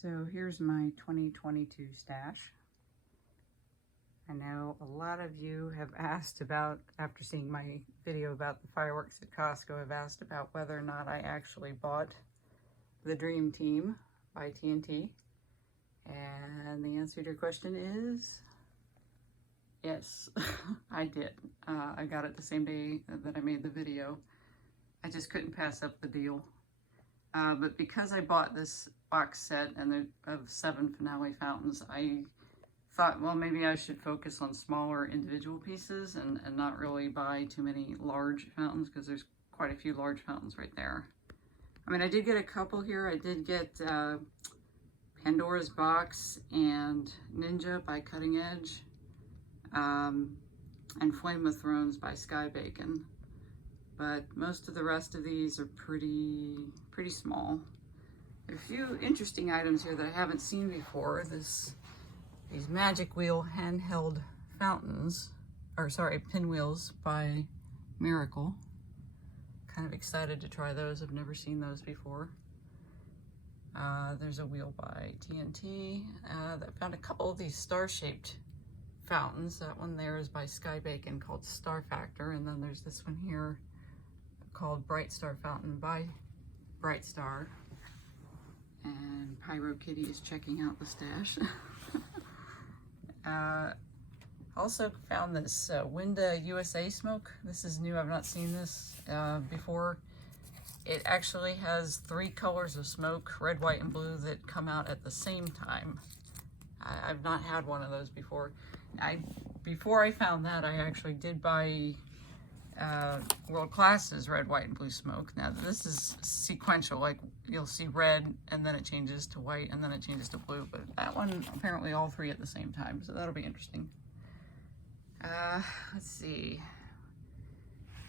So here's my 2022 stash. I know a lot of you have asked about, after seeing my video about the fireworks at Costco, have asked about whether or not I actually bought the Dream Team by TNT. And the answer to your question is yes, I did. I got it the same day that I made the video. I just couldn't pass up the deal. But because I bought this box set and of 7 finale fountains, I thought, well, maybe I should focus on smaller individual pieces and not really buy too many large fountains, because there's quite a few large fountains right there. I mean, I did get a couple here. I did get Pandora's Box and Ninja by Cutting Edge, and Flame of Thrones by Sky Bacon. But most of the rest of these are pretty small. There are a few interesting items here that I haven't seen before. These Magic Wheel handheld fountains, or sorry, pinwheels by Miracle. Kind of excited to try those. I've never seen those before. There's a wheel by TNT. I found a couple of these star-shaped fountains. That one there is by Sky Bacon called Star Factor, and then there's this one here called Bright Star Fountain by Bright Star. And Pyro Kitty is checking out the stash. Also found this Winda USA smoke. This is new. I've not seen this before. It actually has 3 colors of smoke, red, white, and blue, that come out at the same time. I've not had one of those before. Before I found that, I actually did buy World Class's red, white, and blue smoke. Now this is sequential, like you'll see red and then it changes to white and then it changes to blue, but that one apparently all 3 at the same time, so that'll be interesting. Let's see,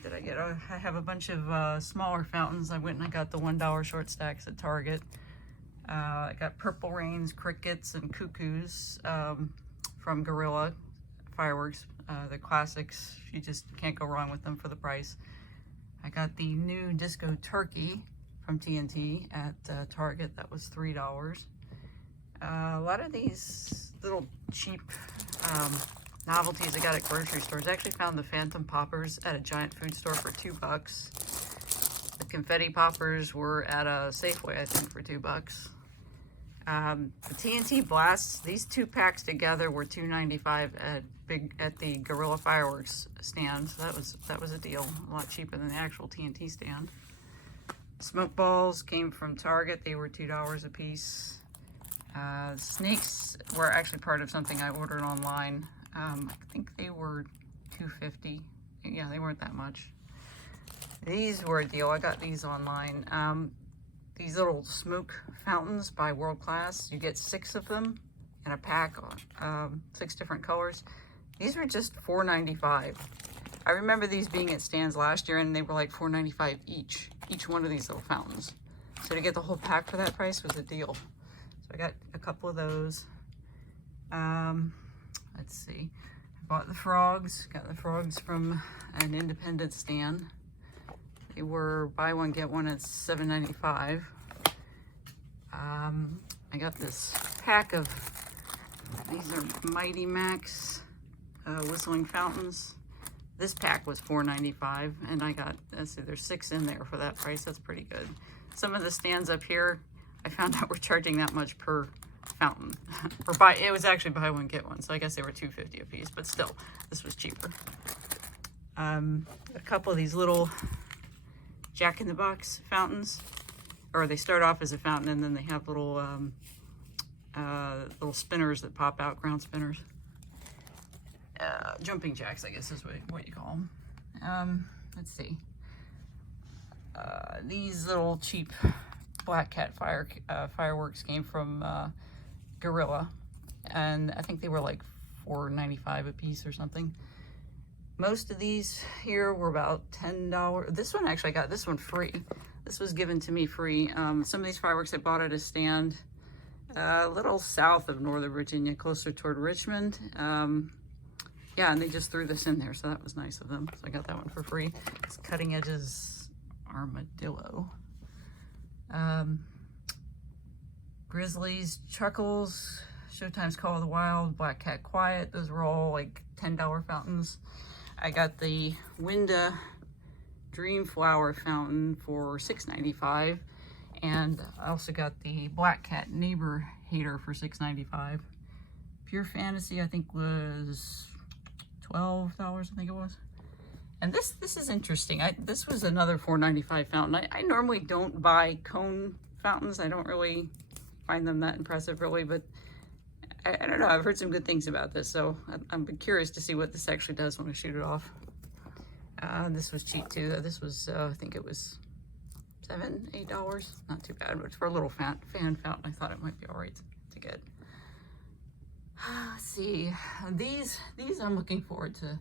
did I get I have a bunch of smaller fountains. I went and I got the $1 short stacks at Target. I got Purple Rains, Crickets, and Cuckoos from Gorilla Fireworks. The classics, you just can't go wrong with them for the price. I got the new Disco Turkey from TNT at Target. That was $3. A lot of these little cheap novelties I got at grocery stores. I actually found the Phantom Poppers at a giant food store for $2. The confetti poppers were at a Safeway, I think, for $2. The TNT blasts, these 2 packs together were $2.95 at the Gorilla Fireworks stand. So that was a deal, a lot cheaper than the actual TNT stand. Smoke balls came from Target. They were $2 a piece. Snakes were actually part of something I ordered online. I think they were $2.50. Yeah, they weren't that much. These were a deal. I got these online. These little smoke fountains by World Class. You get 6 of them in a pack, 6 different colors. These were just $4.95. I remember these being at stands last year and they were like $4.95 each one of these little fountains. So to get the whole pack for that price was a deal. So I got a couple of those. Let's see. I bought the frogs. Got the frogs from an independent stand. They were buy one, get one at $7.95. I got this pack of, these are Mighty Max whistling fountains. This pack was $4.95, and I got, let's see, there's 6 in there for that price. That's pretty good. Some of the stands up here, I found out we're charging that much per fountain. Or it was actually buy one, get one, so I guess they were $2.50 a piece, but still, this was cheaper. A couple of these little Jack-in-the-Box fountains, or they start off as a fountain and then they have little little spinners that pop out, ground spinners. Jumping jacks, I guess is what you call them. Let's see. These little cheap Black Cat fireworks came from Gorilla, and I think they were like $4.95 a piece or something. Most of these here were about $10. This one, actually, I got this one free. This was given to me free. Some of these fireworks I bought at a stand a little south of Northern Virginia, closer toward Richmond. Yeah, and they just threw this in there, so that was nice of them. So I got that one for free. It's Cutting Edge's Armadillo. Grizzlies, Chuckles, Showtime's Call of the Wild, Black Cat Quiet. Those were all like $10 fountains. I got the Winda Dream Flower fountain for $6.95, and I also got the Black Cat Neighbor Hater for $6.95. Pure Fantasy I think was $12, I think it was. And this is interesting. This was another $4.95 fountain. I normally don't buy cone fountains. I don't really find them that impressive really, but I don't know. I've heard some good things about this, so I'm curious to see what this actually does when I shoot it off. This was cheap too. This was, I think it was $7, $8. Not too bad, but for a little fan fountain, I thought it might be all right to get. Let's see. These I'm looking forward to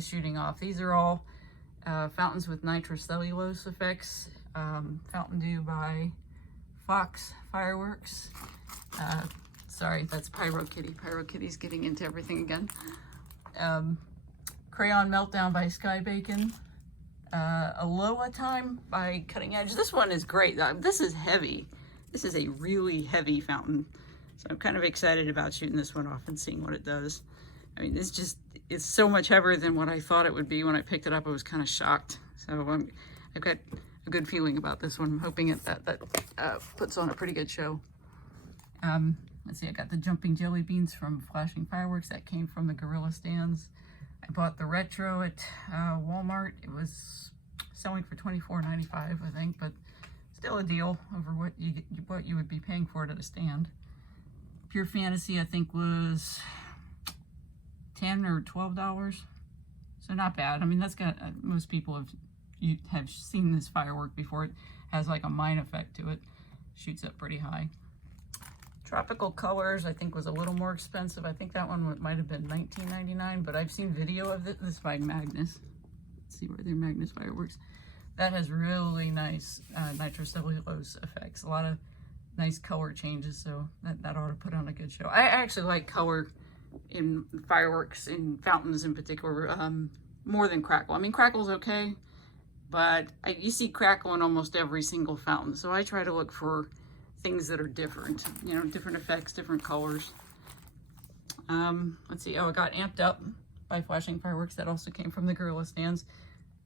shooting off. These are all fountains with nitrocellulose effects. Fountain Dew by Fox Fireworks. Sorry, that's Pyro Kitty. Pyro Kitty's getting into everything again. Crayon Meltdown by Sky Bacon. Aloha Time by Cutting Edge. This one is great. This is heavy. This is a really heavy fountain. So I'm kind of excited about shooting this one off and seeing what it does. I mean, it's so much heavier than what I thought it would be. When I picked it up, I was kind of shocked. So I've got a good feeling about this one. I'm hoping that puts on a pretty good show. Let's see, I got the Jumping Jelly Beans from Flashing Fireworks. That came from the Gorilla stands. I bought the Retro at Walmart. It was selling for $24.95, I think, but still a deal over what you would be paying for it at a stand. Pure Fantasy, I think, was $10 or $12, so not bad. I mean, that's got most people have seen this firework before. It has like a mine effect to it. Shoots up pretty high. Tropical Colors, I think, was a little more expensive. I think that one might have been $19.99, but I've seen video of this by Magnus. Let's see where their Magnus fireworks. That has really nice nitrocellulose effects. A lot of nice color changes, so that ought to put on a good show. I actually like color in fireworks, in fountains in particular, more than crackle. I mean, crackle's okay, but you see crackle in almost every single fountain, so I try to look for things that are different, you know, different effects, different colors. Let's see. Oh, I got Amped Up by Flashing Fireworks. That also came from the Gorilla stands.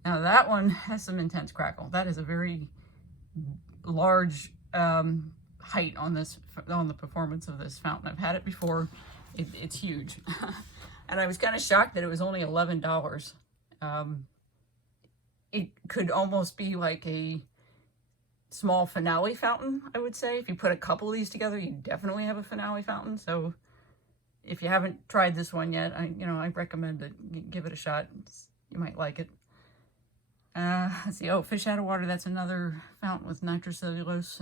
Now that one has some intense crackle. That is a very large height on the performance of this fountain. I've had it before. It's huge. And I was kind of shocked that it was only $11. It could almost be like a small finale fountain, I would say. If you put a couple of these together, you definitely have a finale fountain. So if you haven't tried this one yet, I recommend it. Give it a shot. You might like it. Let's see. Oh, Fish Out of Water. That's another fountain with nitrocellulose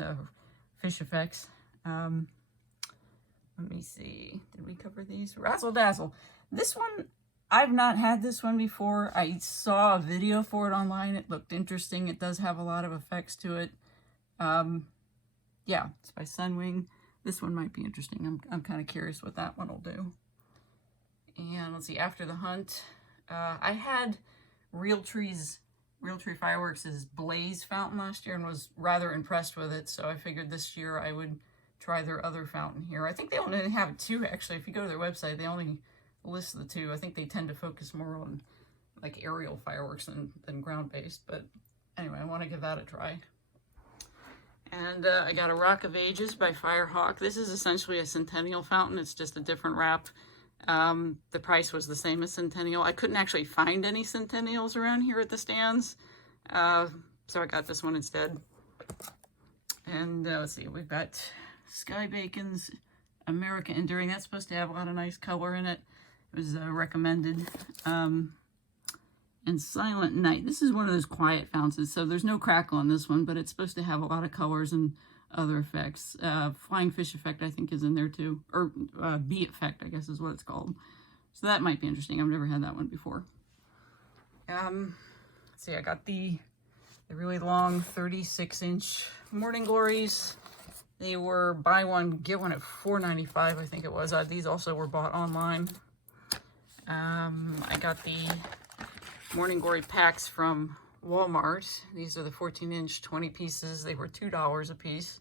fish effects. Let me see. Did we cover these? Razzle Dazzle. This one, I've not had this one before. I saw a video for it online. It looked interesting. It does have a lot of effects to it. Yeah, it's by Sunwing. This one might be interesting. I'm kind of curious what that one will do. And let's see, After the Hunt. I had Realtree Fireworks' Blaze fountain last year and was rather impressed with it, so I figured this year I would try their other fountain here. I think they only have two, actually. If you go to their website, they only list the two. I think they tend to focus more on like aerial fireworks than ground-based, but anyway, I want to give that a try. And I got a Rock of Ages by Firehawk. This is essentially a Centennial fountain. It's just a different wrap. The price was the same as Centennial. I couldn't actually find any Centennials around here at the stands, so I got this one instead. And let's see, we've got Sky Bacon's America Enduring. That's supposed to have a lot of nice color in it. It was recommended. And Silent Night. This is one of those quiet fountains, so there's no crackle on this one, but it's supposed to have a lot of colors and other effects. Flying Fish Effect, I think, is in there too. Or Bee Effect, I guess is what it's called. So that might be interesting. I've never had that one before. Let's see, I got the really long 36-inch Morning Glories. They were buy one, get one at $4.95, I think it was. These also were bought online. I got the Morning Glory packs from Walmart. These are the 14-inch 20 pieces. They were $2 a piece.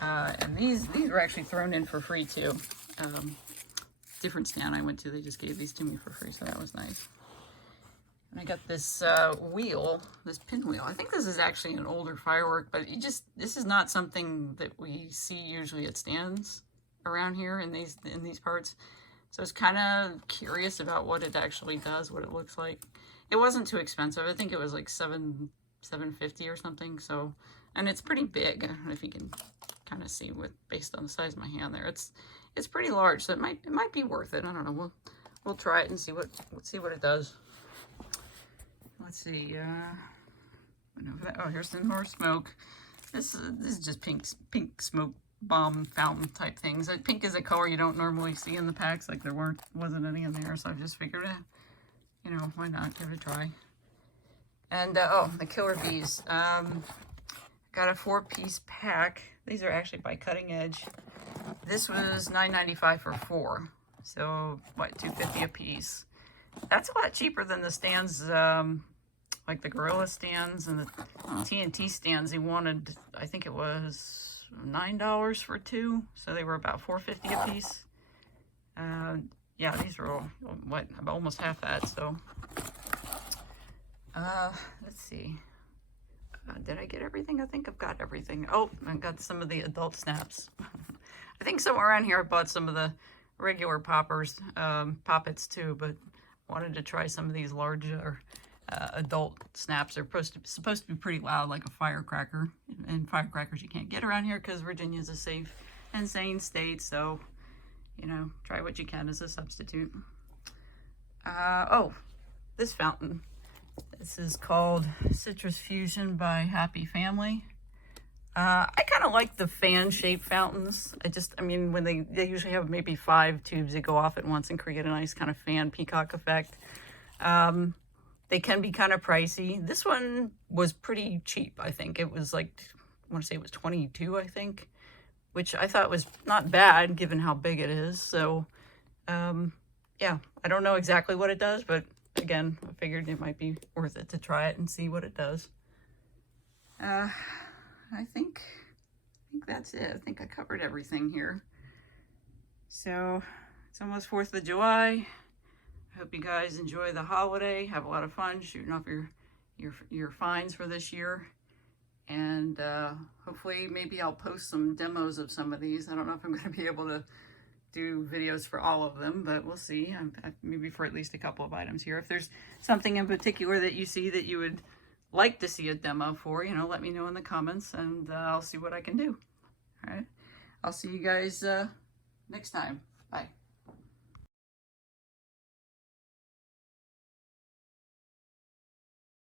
And these were actually thrown in for free too. Different stand I went to, they just gave these to me for free, so that was nice. And I got this wheel, this pinwheel. I think this is actually an older firework, but this is not something that we see usually at stands around here in these parts. So I was kind of curious about what it actually does, what it looks like. It wasn't too expensive. I think it was like $7.50 or something. So, and it's pretty big. I don't know if you can kind of see based on the size of my hand there. It's pretty large, so it might be worth it. I don't know. We'll try it and see what it does. Let's see. Oh, here's some more smoke. This is just pink smoke bomb fountain type things. Pink is a color you don't normally see in the packs. Like there wasn't any in there, so I just figured, you know, why not give it a try. And oh, the killer bees. Got a 4-piece pack. These are actually by Cutting Edge. This was $9.95 for 4. So what, $2.50 a piece. That's a lot cheaper than the stands, like the Gorilla stands and the TNT stands. He wanted, I think it was $9 for 2, so they were about $4.50 a piece. Yeah, these were what, about almost half that. So, let's see. Did I get everything? I think I've got everything. Oh, I got some of the adult snaps. I think somewhere around here I bought some of the regular poppers, poppets too, but wanted to try some of these larger adult snaps. They're supposed to be pretty loud, like a firecracker. And firecrackers you can't get around here because Virginia's a safe and sane state. So, you know, try what you can as a substitute. Oh, this fountain. This is called Citrus Fusion by Happy Family. I kind of like the fan-shaped fountains. I mean, when they usually have maybe 5 tubes that go off at once and create a nice kind of fan peacock effect. They can be kind of pricey. This one was pretty cheap, I think. It was like, I want to say it was 22, I think, which I thought was not bad given how big it is. So, yeah, I don't know exactly what it does, but again, I figured it might be worth it to try it and see what it does. I think that's it. I think I covered everything here. So it's almost 4th of July. I hope you guys enjoy the holiday. Have a lot of fun shooting off your finds for this year. And hopefully maybe I'll post some demos of some of these. I don't know if I'm going to be able to do videos for all of them, but we'll see. Maybe for at least a couple of items here. If there's something in particular that you see that you would like to see a demo for, you know, let me know in the comments, and I'll see what I can do. All right, I'll see you guys next time. Bye.